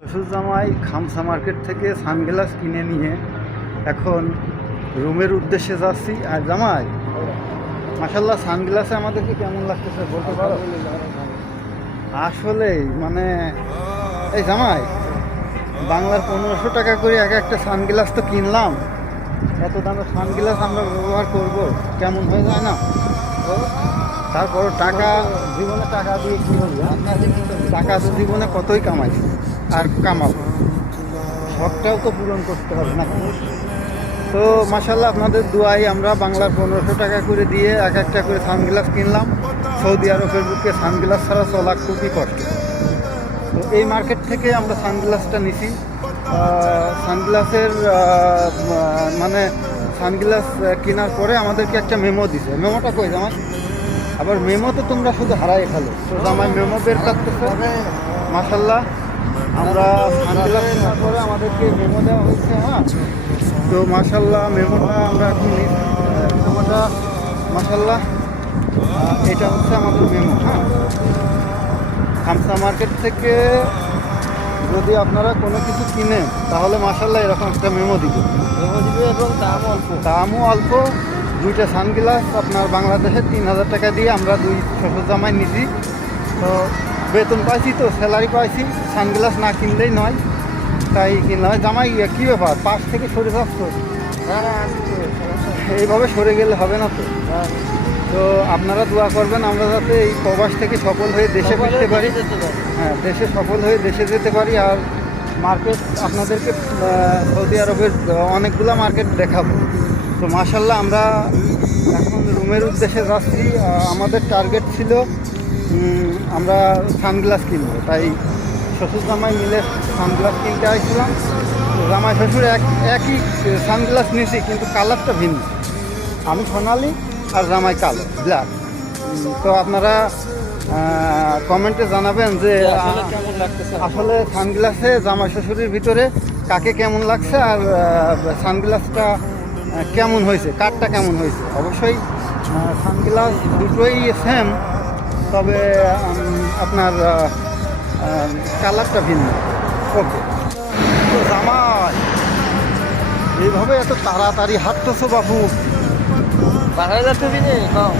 শ্বশুরজামাই খামসা market থেকে sunglass কিনে নিয়ে এখন রুমের উদ্দেশ্যে যাচ্ছি। আর জামাই মাসাল্লাহ সানগ্লাসে আমাদেরকে কেমন লাগতেছে বলতে পারো? আসলে মানে এই জামাই, বাংলার পনেরোশো টাকা করে এক একটা সানগ্লাস তো কিনলাম। এত দামের সানগ্লাস আমরা ব্যবহার করব, কেমন হয়ে যায় না? তারপর টাকা, জীবনে টাকা দিয়ে কী হবে? টাকা তো জীবনে কতই কামাইছি আর কামাবো শখটাও তো পূরণ করতে হবে না। তো মাসাল্লাহ আপনাদের দুয়াই আমরা বাংলার পনেরোশো টাকা করে দিয়ে এক একটা করে সানগ্লাস কিনলাম। সৌদি আরবের বুকে সানগ্লাস ছাড়া চলা খুবই কষ্ট। তো এই মার্কেট থেকে আমরা সানগ্লাসটা নিছি। সানগ্লাসের মানে সানগ্লাস কেনার পরে আমাদেরকে একটা মেমো দিছে। মেমোটা কই জামাই? আবার মেমো তো তোমরা শুধু হারাই ফেলো। তো জামাই মেমো বের করতেছে। মাসাল্লাহ আমরা আমাদেরকে মেমো দেওয়া হয়েছে হ্যাঁ? তো মাসাল্লাহ মেমোটা আমরা এখন মেমোটা মাসাল্লাহ এটা হচ্ছে আমাদের মেমো হ্যাঁ? খামসা মার্কেট থেকে যদি আপনারা কোনো কিছু কিনেন তাহলে মাসাল্লাহ এরকম একটা মেমো দিবে। মেমো দিবে এবং দাম অল্প। দামও অল্প দুইটা সানগ্লাস আপনার বাংলাদেশে তিন হাজার টাকা দিয়ে আমরা দুই শ্বশুর জামাই নিছি। তো বেতন পাইছি তো স্যালারি পাইছি সানগ্লাস না কিনলেই নয় তাই কিনলাম জামাই কী ব্যাপার? পাশ থেকে সরে যাচ্ছ আমি তো এইভাবে সরে গেলে হবে না তো। তো আপনারা দোয়া করবেন আমরা যাতে এই প্রবাস থেকে সফল হয়ে দেশে ফিরতে পারি। হ্যাঁ দেশে সফল হয়ে দেশে যেতে পারি আর মার্কেট আপনাদেরকে সৌদি আরবের অনেকগুলো মার্কেট দেখাবো। তো মাসাল্লাহ আমরা এখন রুমের উদ্দেশ্যে যাচ্ছি আমাদের টার্গেট ছিল আমরা সানগ্লাস কিনবো তাই শ্বশুর জামাই মিলে সানগ্লাস কিনতে আসছিলাম। জামাই শ্বশুর এক একই সানগ্লাস নিয়েছি কিন্তু কালারটা ভিন্ন। আমি সোনালি আর জামাই কালো ব্ল্যাক। তো আপনারা কমেন্টে জানাবেন যে আসলে সানগ্লাসে জামাই শ্বশুরের ভিতরে কাকে কেমন লাগছে আর সানগ্লাসটা কেমন হয়েছে কাঠটা কেমন হয়েছে? অবশ্যই সানগ্লাস দুটোই সেম তবে আপনার কালারটা ভিন্ন। ওকে তো জামাই এইভাবে এত তাড়াতাড়ি হাঁটতেছো বাবু? বাড়াই যাচ্ছে দিনে কম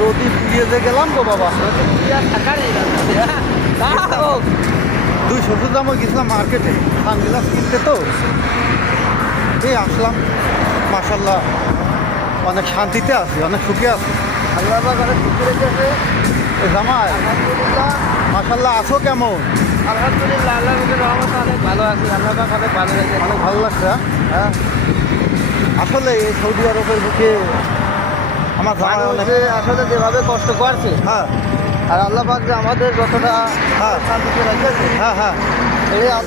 রোদি পুড়িয়ে গেলাম গো বাবা। দুই শ্বশুর জামাই গেছিলাম মার্কেটে সানগ্লাস কিনতে তো। এই আসলাম মাসাল্লাহ অনেক শান্তিতে আছি অনেক সুখে আছি। আল্লাহ অনেক খুশি রেখেছে জামাই মাসাল্লাহ আছো কেমন? আলহামদুলিল্লাহ আল্লাহ অনেক ভালো আছি। আল্লাহ অনেক ভালো রেখেছে অনেক ভালো লাগছে হ্যাঁ? আসলে এই সৌদি আরবের বুকে আমার যে আসলে যেভাবে কষ্ট করছে হ্যাঁ। আর আল্লাহ পাক যে আমাদের যতটা হ্যাঁ। শান্তিতে রেখেছে হ্যাঁ হ্যাঁ। এই